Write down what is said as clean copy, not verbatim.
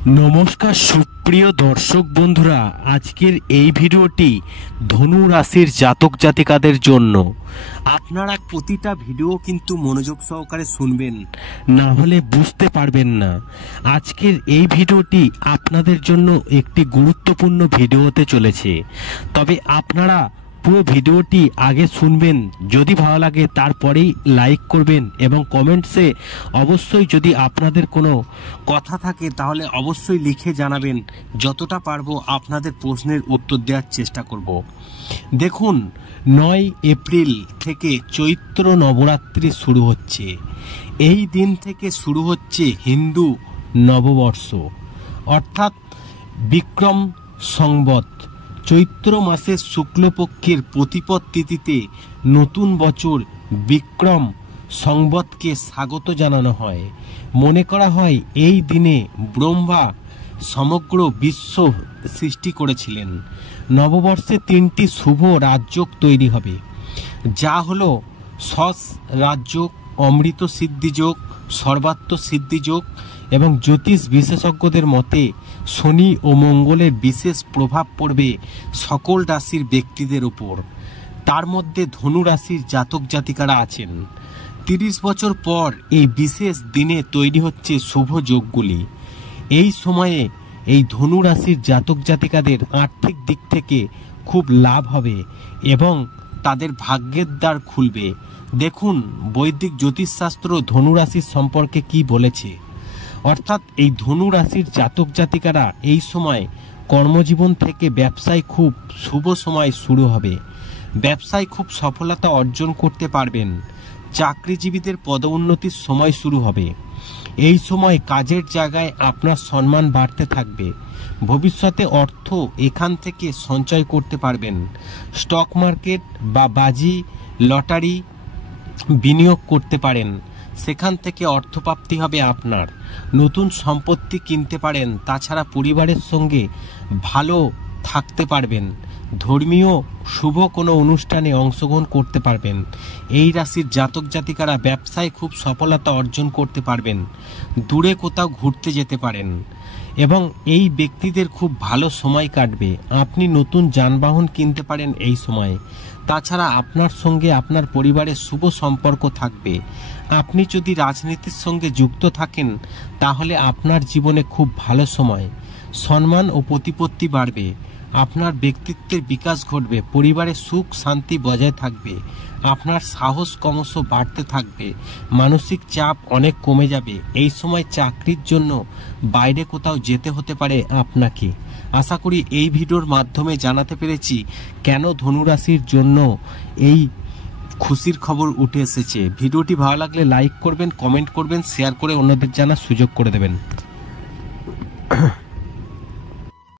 নমস্কার সুপ্রিয় দর্শক বন্ধুরা, আজকের এই ভিডিওটি ধনু রাশির জাতক জাতিকাদের জন্য। আপনারা প্রতিটা ভিডিও কিন্তু মনোযোগ সহকারে শুনবেন, না হলে বুঝতে পারবেন না। আজকের এই ভিডিওটি আপনাদের জন্য একটি গুরুত্বপূর্ণ ভিডিও হতে চলেছে, তবে আপনারা পুরো ভিডিওটি আগে শুনবেন। যদি ভালো লাগে তারপরেই লাইক করবেন এবং কমেন্টসে অবশ্যই যদি আপনাদের কোনো কথা থাকে তাহলে অবশ্যই লিখে জানাবেন। যতটা পারবো আপনাদের প্রশ্নের উত্তর দেওয়ার চেষ্টা করব। দেখুন, 9 এপ্রিল থেকে চৈত্র নবরাত্রি শুরু হচ্ছে। এই দিন থেকে শুরু হচ্ছে হিন্দু নববর্ষ, অর্থাৎ বিক্রম সংবৎ। চৈত্র মাসের শুক্লপক্ষের প্রতিপদ তিথিতে নতুন বছর বিক্রম সংবৎকে স্বাগত জানানো হয়। মনে করা হয় এই দিনে ব্রহ্মা সমগ্র বিশ্ব সৃষ্টি করেছিলেন। নববর্ষে 3টি শুভ রাজযোগ তৈরি হবে, যা হলো শশ রাজযোগ, অমৃত সিদ্ধিযোগ, সর্বাত্ম সিদ্ধিযোগ এবং জ্যোতিষ বিশেষজ্ঞদের মতে শনি ও মঙ্গলের বিশেষ প্রভাব পড়বে সকল রাশির ব্যক্তিদের উপর। তার মধ্যে ধনু রাশির জাতক জাতিকারা আছেন। 30 বছর পর এই বিশেষ দিনে তৈরি হচ্ছে শুভ যোগগুলি। এই সময়ে এই ধনু রাশির জাতক জাতিকাদের আর্থিক দিক থেকে খুব লাভ হবে এবং তাদের ভাগ্যের দ্বার খুলবে। দেখুন, বৈদিক জ্যোতিষশাস্ত্র ধনু রাশির সম্পর্কে কি বলেছে। অর্থাৎ এই ধনু রাশির জাতক জাতিকারা এই সময় কর্মজীবন থেকে ব্যবসায় খুব শুভ সময় শুরু হবে। ব্যবসায় খুব সফলতা অর্জন করতে পারবেন। চাকরিজীবীদের পদোন্নতির সময় শুরু হবে। এই সময় কাজের জায়গায় আপনার সম্মান বাড়তে থাকবে। ভবিষ্যতে অর্থ এখান থেকে সঞ্চয় করতে পারবেন। স্টক মার্কেট বা বাজি লটারি বিনিয়োগ করতে পারেন, সেখান থেকে অর্থপ্রাপ্তি হবে আপনার। নতুন সম্পত্তি কিনতে পারেন। তাছাড়া পরিবারের সঙ্গে ভালো থাকতে পারবেন। ধর্মীয় শুভ কোনো অনুষ্ঠানে অংশগ্রহণ করতে পারবেন। এই রাশির জাতক জাতিকারা ব্যবসায় খুব সফলতা অর্জন করতে পারবেন। দূরে কোথাও ঘুরতে যেতে পারেন এবং এই ব্যক্তিদের খুব ভালো সময় কাটবে। আপনি নতুন যানবাহন কিনতে পারেন এই সময়ে। তাছাড়া আপনার সঙ্গে আপনার পরিবারের শুভ সম্পর্ক থাকবে। আপনি যদি রাজনীতির সঙ্গে যুক্ত থাকেন তাহলে আপনার জীবনে খুব ভালো সময়। সম্মান ও প্রতিপত্তি বাড়বে। আপনার ব্যক্তিত্বের বিকাশ ঘটবে। পরিবারের সুখ শান্তি বজায় থাকবে। আপনার সাহস ক্রমশ বাড়তে থাকবে। মানসিক চাপ অনেক কমে যাবে। এই সময় চাকরির জন্য বাইরে কোথাও যেতে হতে পারে আপনাকে। আশা করি এই ভিডিওর মাধ্যমে জানাতে পেরেছি কেন ধনুরাশির জন্য এই খুশির খবর উঠে এসেছে। ভিডিওটি ভালো লাগলে লাইক করবেন, কমেন্ট করবেন, শেয়ার করে অন্যদের জানার সুযোগ করে দেবেন।